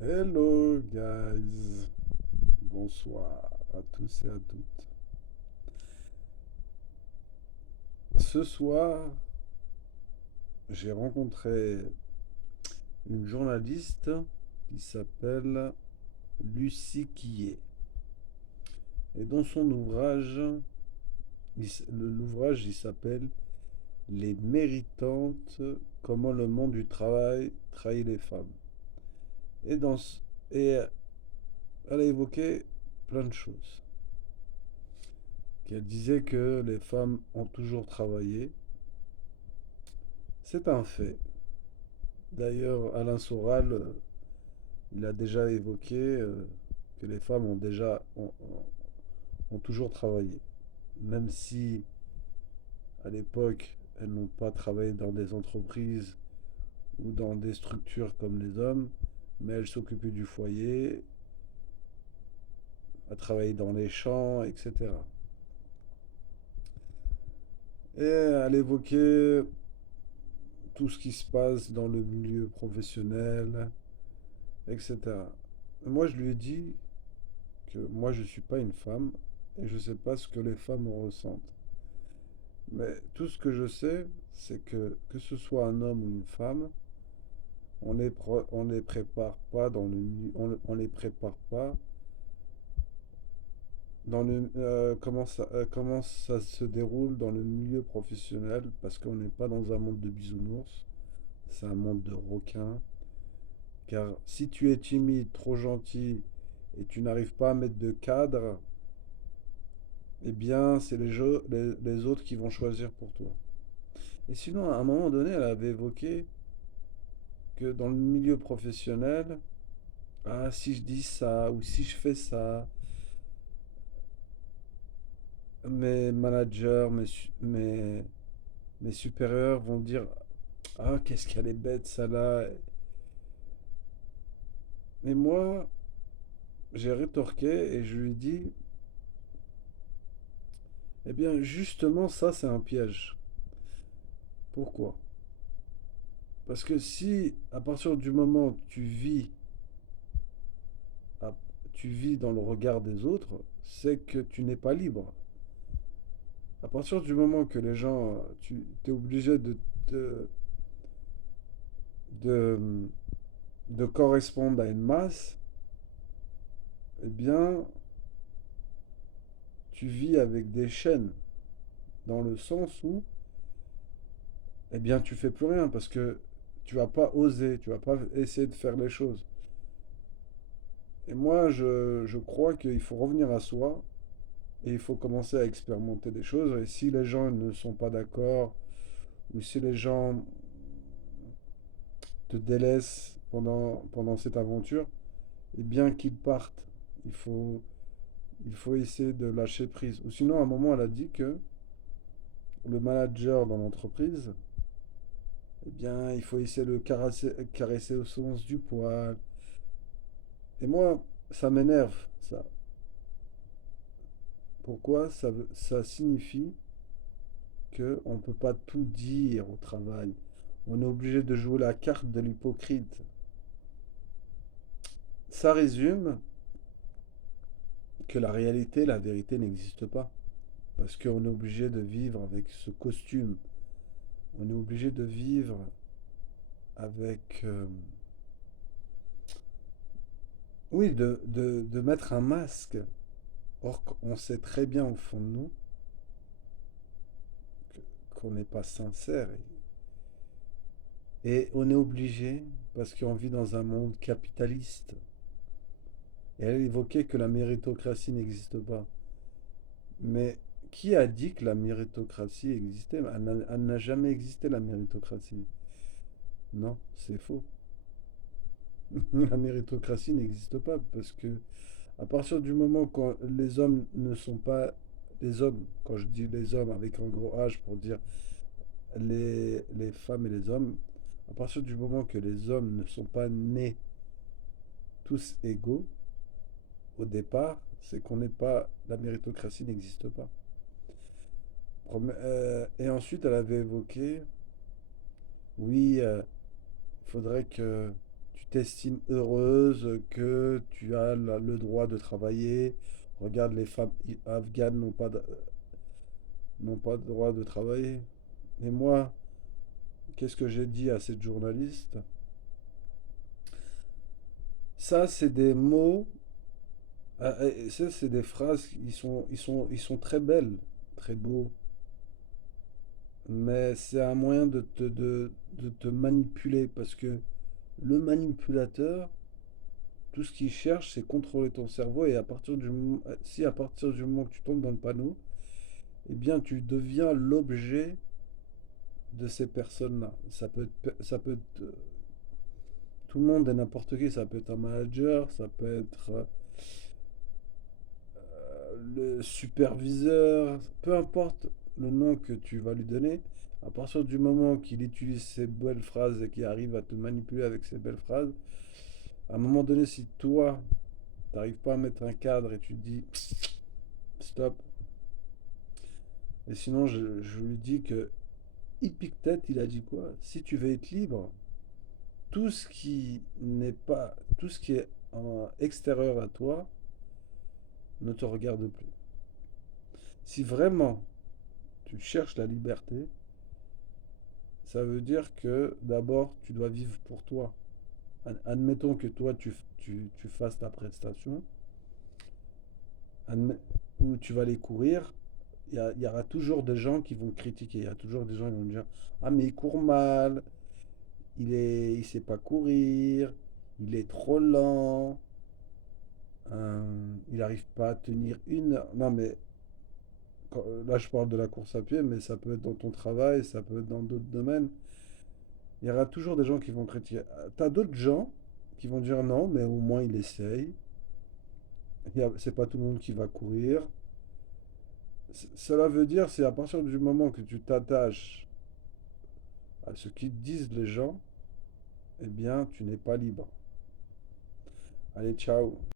Hello guys, bonsoir à tous et à toutes. Ce soir, j'ai rencontré une journaliste qui s'appelle Lucie Quillet. Et dans son ouvrage, l'ouvrage il s'appelle Les méritantes, comment le monde du travail trahit les femmes. Et, dans, et elle a évoqué plein de choses. Elle disait que les femmes ont toujours travaillé. C'est un fait. D'ailleurs, Alain Soral, il a déjà évoqué que les femmes ont toujours travaillé. Même si, à l'époque, elles n'ont pas travaillé dans des entreprises ou dans des structures comme les hommes, mais elles s'occupaient du foyer, à travailler dans les champs, etc. Et elle évoquait tout ce qui se passe dans le milieu professionnel, etc. Moi, je lui ai dit que moi, je ne suis pas une femme et je ne sais pas ce que les femmes ressentent. Mais tout ce que je sais, c'est que ce soit un homme ou une femme, on les prépare pas on les prépare pas dans comment ça se déroule dans le milieu professionnel parce qu'on n'est pas dans un monde de bisounours, c'est un monde de requins. Car si tu es timide, trop gentil et tu n'arrives pas à mettre de cadre, eh bien, c'est les autres qui vont choisir pour toi. Et sinon, à un moment donné, elle avait évoqué que dans le milieu professionnel, ah, si je dis ça ou si je fais ça, mes managers, mes supérieurs vont dire, ah, qu'est-ce qu'elle est bête, ça là. Mais moi, j'ai rétorqué et je lui ai dit, eh bien, justement, ça, c'est un piège. Pourquoi? Parce que si, à partir du moment où à- tu vis dans le regard des autres, c'est que tu n'es pas libre. À partir du moment que les gens, tu es obligé de, de, de correspondre à une masse, eh bien, tu vis avec des chaînes, dans le sens où, eh bien, tu fais plus rien parce que tu vas pas oser, tu vas pas essayer de faire les choses. Et moi, je crois qu'il faut revenir à soi et il faut commencer à expérimenter des choses. Et si les gens ne sont pas d'accord, ou si les gens te délaissent pendant cette aventure, eh bien qu'ils partent. Il faut, il faut essayer de lâcher prise. Ou sinon, à un moment, elle a dit que le manager dans l'entreprise, eh bien, il faut essayer de le caresser au sens du poil. Et moi, ça m'énerve, ça. Pourquoi? Ça signifie qu'on ne peut pas tout dire au travail. On est obligé de jouer la carte de l'hypocrite. Ça résume que la réalité, la vérité n'existe pas. Parce qu'on est obligé de vivre avec ce costume. On est obligé de vivre avec... oui, de mettre un masque. Or, on sait très bien au fond de nous qu'on n'est pas sincère. Et on est obligé parce qu'on vit dans un monde capitaliste. Et elle évoquait que la méritocratie n'existe pas. Mais qui a dit que la méritocratie existait? Elle n'a jamais existé, la méritocratie. Non, c'est faux. La méritocratie n'existe pas parce que à partir du moment quand les hommes ne sont pas les hommes, quand je dis les hommes avec un gros H pour dire les femmes et les hommes, à partir du moment que les hommes ne sont pas nés tous égaux au départ, c'est qu'on n'est pas la méritocratie n'existe pas. Et ensuite, elle avait évoqué, oui, il faudrait que t'estimes heureuse, que tu as le droit de travailler. Regarde, les femmes afghanes n'ont pas le droit de travailler. Et moi, qu'est-ce que j'ai dit à cette journaliste? Ça, c'est des mots, ça, c'est des phrases, ils sont très belles, très beaux, mais c'est un moyen de te manipuler, parce que le manipulateur, tout ce qu'il cherche, c'est contrôler ton cerveau, et si à partir du moment que tu tombes dans le panneau, eh bien, tu deviens l'objet de ces personnes-là. Tout le monde et n'importe qui, ça peut être un manager, ça peut être le superviseur, peu importe le nom que tu vas lui donner, à partir du moment qu'il utilise ces belles phrases et qu'il arrive à te manipuler avec ces belles phrases, à un moment donné, si toi, tu n'arrives pas à mettre un cadre et tu te dis stop, et sinon je lui dis que Épictète, il a dit quoi? Si tu veux être libre, tout ce qui est extérieur à toi ne te regarde plus. Si vraiment tu cherches la liberté, ça veut dire que d'abord tu dois vivre pour toi. Admettons que toi tu fasses ta prestation, admet- ou tu vas aller courir, il y aura toujours des gens qui vont critiquer, il y a toujours des gens qui vont dire ah mais il court mal, il sait pas courir, il est trop lent, il n'arrive pas à tenir une heure. Non mais là je parle de la course à pied, mais ça peut être dans ton travail, ça peut être dans d'autres domaines. Il y aura toujours des gens qui vont critiquer. T'as d'autres gens qui vont dire non, mais au moins il essaye. C'est pas tout le monde qui va courir. Cela veut dire, c'est à partir du moment que tu t'attaches à ce qu'ils disent les gens, eh bien, tu n'es pas libre. Allez, ciao.